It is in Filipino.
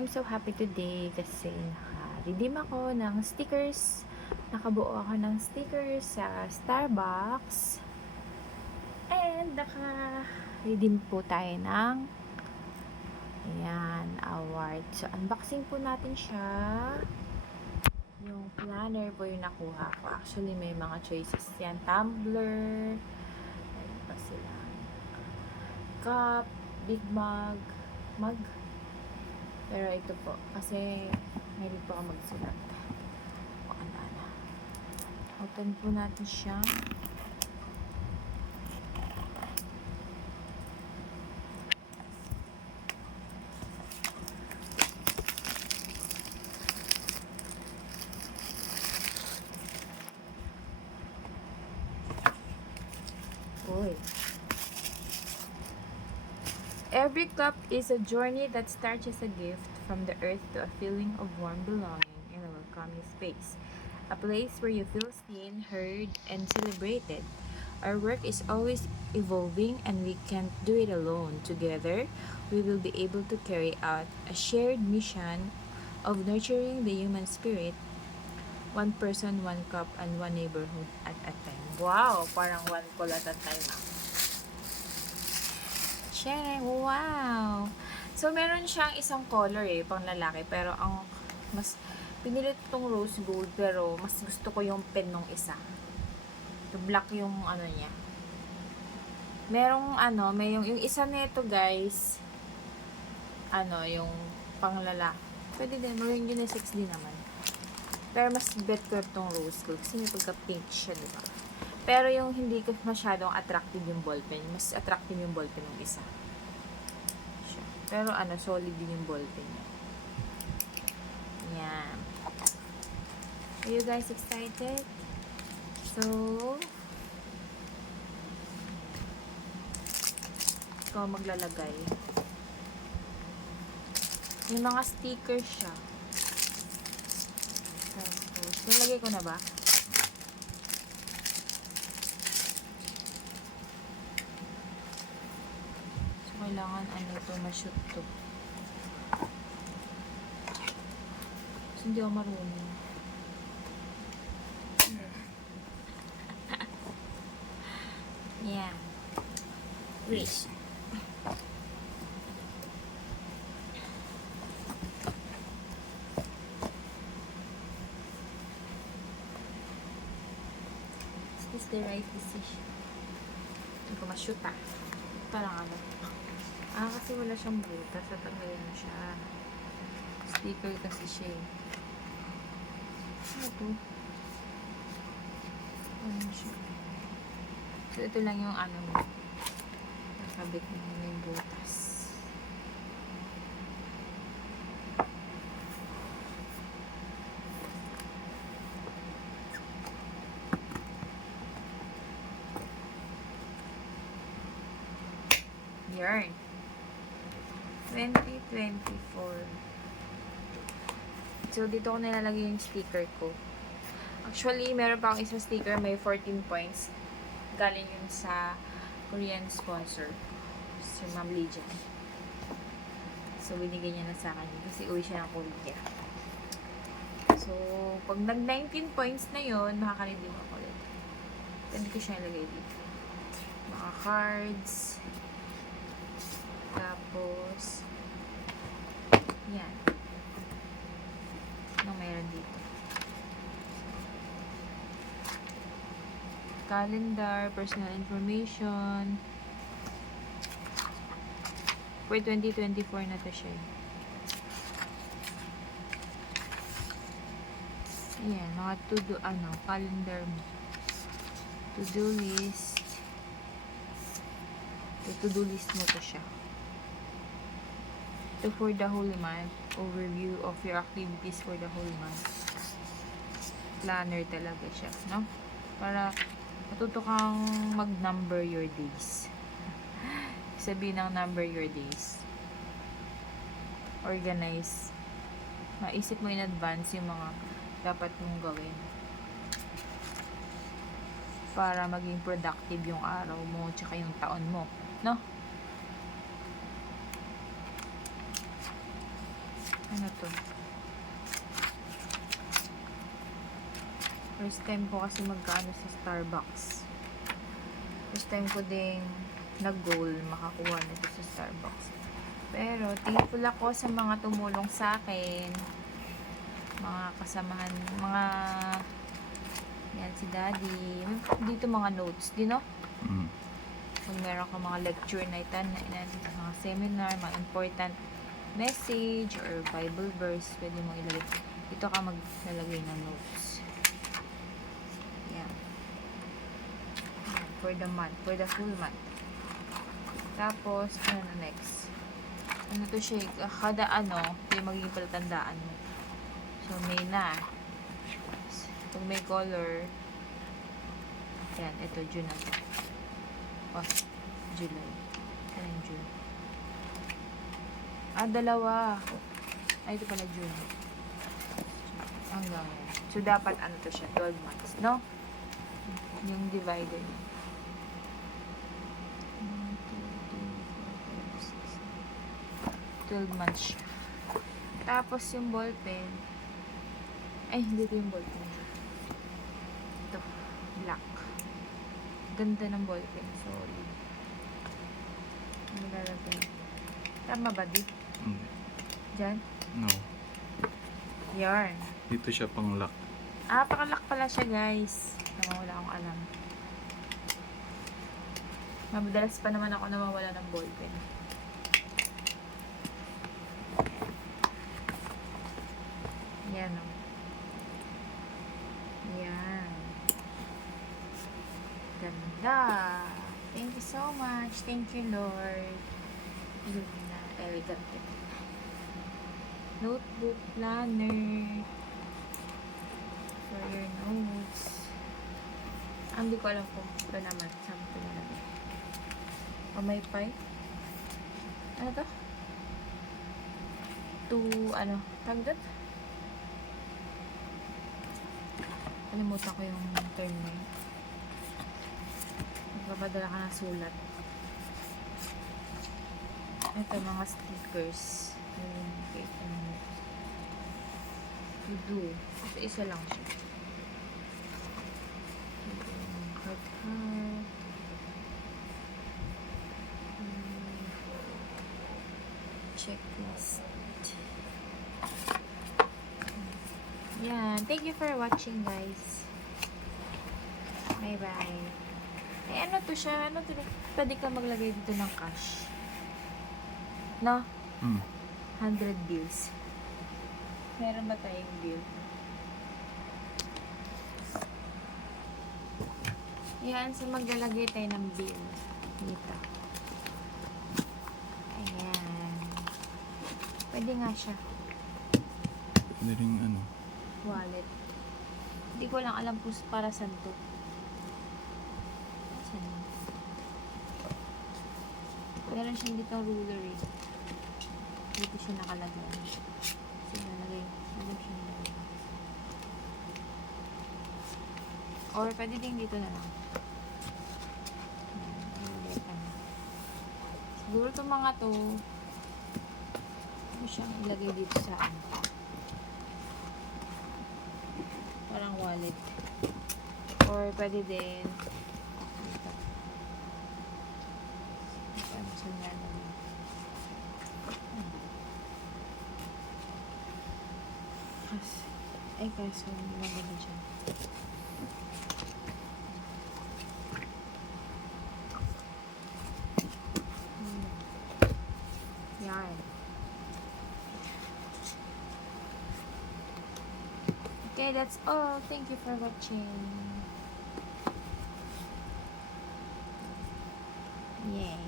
I'm so happy today kasi naka-redeem ako ng stickers. Nakabuo ako ng stickers sa Starbucks. And naka-redeem po tayo ng ayan, award. So, unboxing po natin siya. Yung planner po yung nakuha ko. Actually, may mga choices yan. Tumbler. Ayun pa sila. Cup. Big mug. Mug. Pero ito po, kasi may po ako magsulat. Pakalala. Open po natin siya. Uy. Every cup is a journey that starts as a gift from the earth to a feeling of warm belonging in a welcoming space. A place where you feel seen, heard, and celebrated. Our work is always evolving and we can't do it alone. Together, we will be able to carry out a shared mission of nurturing the human spirit, one person, one cup, and one neighborhood at a time. Wow! Parang one call at a time. Share! Wow! So, meron siyang isang color pang lalaki. Pero, ang mas pinilit tong rose gold. Pero, mas gusto ko yung pen nung isa. Yung black yung ano niya. Merong may yung isa nito guys. Yung pang lalaki. Pwede din, maroon unisex din naman. Pero, mas bet ko tong rose gold. Kasi may pagka-pink siya, diba? Pero yung hindi ko masyadong attractive yung ballpen. Mas attractive yung ballpen ng isa. Pero solid din yung ballpen niya. Yan. Are you guys excited? So, ikaw maglalagay. May mga stickers siya. Tapos, nilagay ko na ba? Kailangan ito, ma-shoot to. So, hindi ako marunong. Yeah. Wish. Is this the right decision? Hindi ko ma-shoot Parang kasi wala siyang butas. Tatanggalin mo siya. Sticker kasi siya Ito. Siya. So, ito lang yung nakabit mo na yung butas. Yarn. 2024. So, dito ko nilalagay yung sticker ko. Actually, meron pa akong isang sticker. May 14 points. Galing yun sa Korean sponsor. Si Ma'am Lydia. So, binigay niya na sa akin. Kasi uwi siya ng Korea. So, pag nag-19 points na yun, makaka-redeem ako ulit. Pwede ko siya ilagay dito. Mga cards. Tapos, yan. Anong mayroon dito? Calendar, personal information. For 2024 na to siya. Ayan, mga to-do, calendar mo. To-do list. To-do list mo to siya. Ito for the whole month. Overview of your activities for the whole month. Planner talaga siya, no? Para matuto kang mag-number your days. Sabihin ng number your days. Organize. Maisip mo in advance yung mga dapat mong gawin. Para maging productive yung araw mo tsaka yung taon mo, no? Ano to? First time ko kasi magkaano sa Starbucks. First time ko ding nag-goal makakuha nito sa Starbucks. Pero thankful ako sa mga tumulong sa akin. Mga kasamahan, mga yan si Daddy. Dito mga notes, di no? Kung meron ka mga lecture na mga seminar, mga important message or Bible verse, pwede mo ilagay. Dito ka maglalagay ng notes. Yan. For the month, for the full month. Tapos, ano na next? Ano to siya? Kada ano, ito yung magiging palatandaan mo. So, May na. Pag may color, yan, ito, June na to. Oh, July. Ano yung June? Dalawa. Ay, ito pala June. Hanggang yan. So, dapat ano to siya? 12 months, no? Yung divider niya. 12 months siya. Tapos yung ballpen. Ay, hindi ito yung ballpen. Ito. Black. Ganda ng ballpen. Sorry. Ano lalagay? Tama ba di? Diyan? No. Yarn. Dito siya pang lock. Pakalock pala siya, guys. Wala akong alam. Madalas pa naman ako nawawala ng ballpen. Yan o. Yan. Ganda. Thank you so much. Thank you, Lord. Yun na. Elegant. Notebook, planner. For your notes. Hindi ko alam kung ito naman. Saan ito nalagay? Pamaypay? Ano to? Ano? Tagdat? Kalimutan ko yung term na yun. Magpapadala ka ng sulat. Ito, mga stickers. Okay, to do. Isa lang siya. Heart. Checklist. Yan. Thank you for watching, guys. Bye-bye. Ano to siya? Ano to? Pwede ka maglagay dito ng cash. No? 100 bills. Meron ba tayong bill? Yan. So, maglalagay tayo ng bill. Dito. Ayan. Pwede nga siya. Pwede rin ano. Wallet. Hindi ko lang alam kung para saan to. Saan? Meron siyang dito ruler eh. Dito siya nakalagay. So, nalagay. Dito siya nakalagay. Or pwede din dito na lang. Siguro itong mga to, ano siyang ilagay dito sa ano. Parang wallet. Or pwede din dito. Ano saan nga naman. Ay, kaso maganda dyan. Yan. Okay, that's all. Thank you for watching. Yay.